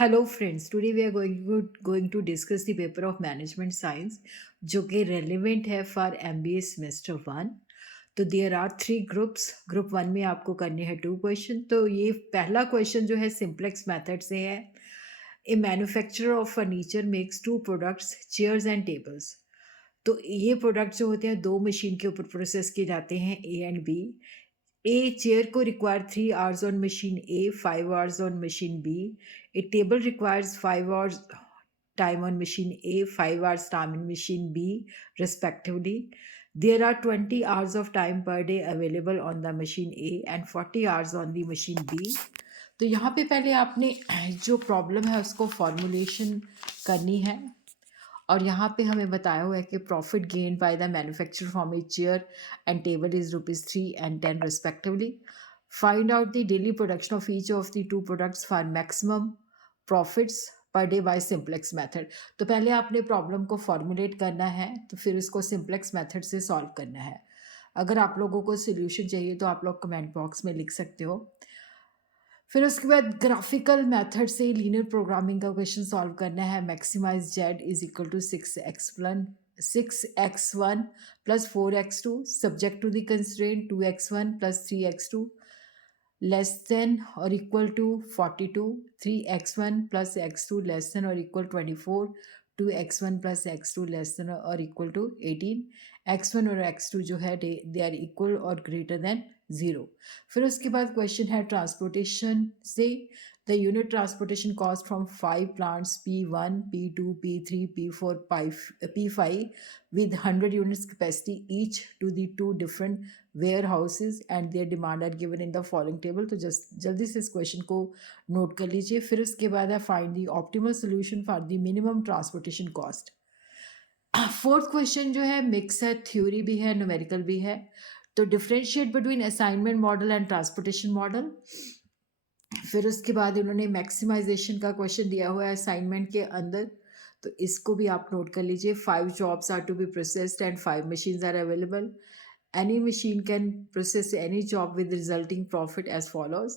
Hello friends, today we are going to discuss the paper of management science जो कि relevant है for MBA semester 1. तो there are three groups. Group 1 में आपको करने हैं 2 क्वेश्चन. तो ये पहला क्वेश्चन जो है सिंप्लेक्स मेथड से है. A manufacturer of furniture makes 2 products chairs and tables. तो ये प्रोडक्ट जो होते हैं 2 मशीन के ऊपर प्रोसेस किए जाते हैं A and B. A chair को require 3 hours on machine A, 5 hours on machine B. A table requires 5 hours time on machine A, 5 hours time on machine B, respectively. There are 20 hours of time per day available on the machine A and 40 hours on the machine B. तो यहाँ पे पहले आपने जो problem है उसको formulation करनी है और यहाँ पे हमें बताया हुआ है कि profit gain by the manufacturer from a chair and table is ₹3 and 10 respectively. Find out the daily production of each of the two products for maximum profits per day by simplex method. तो पहले आपने problem को formulate करना है तो फिर उसको simplex method से सॉल्व करना है. अगर आप लोगों को सोल्यूशन चाहिए तो आप लोग कमेंट बॉक्स में लिख सकते हो. फिर उसके बाद ग्राफिकल मेथड से लीनियर प्रोग्रामिंग का क्वेश्चन सॉल्व करना है. Maximize Z is equal to 6x1 plus 4x2 subject to the constraint 2x1 plus 3x2 less than और equal to 42. 3x1 plus x2 less than और equal 24. 2x1 plus x2 less than और equal to 18. x1 और x2 जो है they are equal और greater than 0. फिर उसके बाद क्वेश्चन है ट्रांसपोर्टेशन से. The unit transportation cost from 5 plants P1, P2, P3, P4, P5 with 100 units capacity each to the 2 different warehouses and their demand are given in the following table. तो जल्दी से इस question को note कर लीजिए. फिर उसके बाद है find the optimal solution for the minimum transportation cost. Fourth question जो है मिक्स है, थ्योरी भी है, न्यूमेरिकल भी है. तो differentiate between assignment model and transportation model. फिर उसके बाद इन्होंने मैक्सिमाइजेशन का क्वेश्चन दिया हुआ है असाइनमेंट के अंदर, तो इसको भी आप नोट कर लीजिए. 5 jobs are to be processed and 5 machines are available. Any machine can process any job with resulting profit as follows.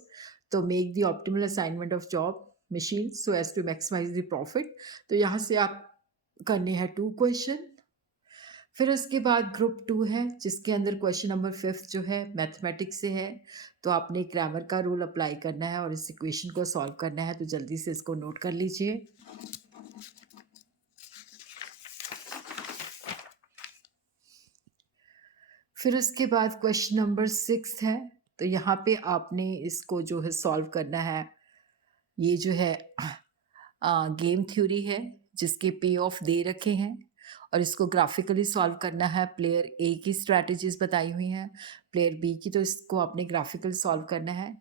तो make the optimal assignment of job machine so as to maximize the profit. तो यहाँ से आप करने हैं 2 question. फिर उसके बाद ग्रुप 2 है जिसके अंदर क्वेश्चन नंबर 5 जो है मैथमेटिक्स से है. तो आपने ग्रामर का रूल अप्लाई करना है और इस इक्वेशन को सॉल्व करना है. तो जल्दी से इसको नोट कर लीजिए. फिर उसके बाद क्वेश्चन नंबर 6 है. तो यहाँ पे आपने इसको जो है सॉल्व करना है. ये जो है गेम थ्योरी है जिसके पे ऑफ दे रखे हैं और इसको ग्राफिकली सॉल्व करना है. प्लेयर ए की स्ट्रैटेजीज बताई हुई हैं, प्लेयर बी की, तो इसको आपने ग्राफिकल सॉल्व करना है.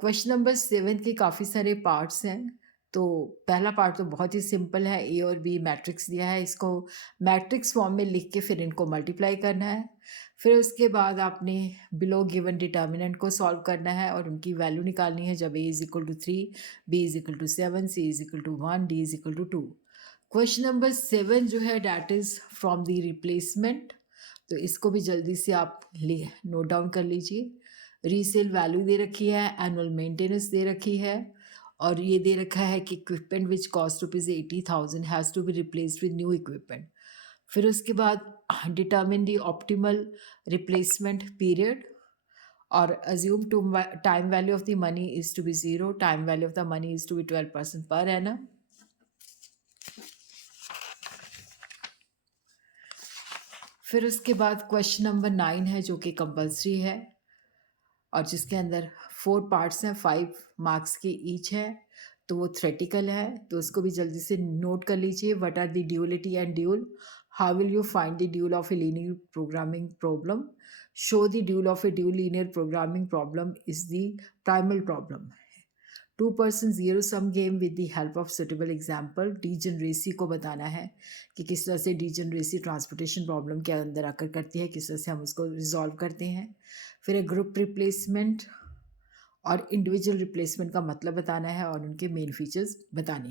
क्वेश्चन नंबर 7 के काफ़ी सारे पार्ट्स हैं. तो पहला पार्ट तो बहुत ही सिंपल है. ए और बी मैट्रिक्स दिया है, इसको मैट्रिक्स फॉर्म में लिख के फिर इनको मल्टीप्लाई करना है. फिर उसके बाद आपने बिलो गिवन डिटर्मिनेंट को सॉल्व करना है और उनकी वैल्यू निकालनी है. जब A is equal to 3, B is equal to 7, C is equal to 1, D is equal to 2. Question number 7 जो है that is from the replacement. तो इसको भी जल्दी से आप नोट डाउन कर लीजिए. रीसेल वैल्यू दे रखी है, एनुअल मेंटेनेंस दे रखी है और ये दे रखा है कि equipment which cost ₹80,000 has to be replaced with new equipment. फिर उसके बाद determine the optimal replacement period और assume to time value of the money is to be 0, time value of the money is to be 12% per annum. फिर उसके बाद question number 9 है जो कि कंपल्सरी है और जिसके अंदर 4 पार्ट्स हैं, 5 मार्क्स के ईच है. तो वो थ्योरेटिकल है, तो उसको भी जल्दी से नोट कर लीजिए. What are the duality and dual. How will you find the dual of a linear programming problem. Show the dual of a dual linear programming problem is the primal problem. 2% zero sum game with the help of suitable example. Degeneracy को बताना है कि किस तरह से degeneracy transportation problem के अंदर आकर करती है, किस तरह से हम उसको रिजॉल्व करते हैं. फिर एक ग्रुप रिप्लेसमेंट और इंडिविजुअल रिप्लेसमेंट का मतलब बताना है और उनके मेन फीचर्स बताने हैं.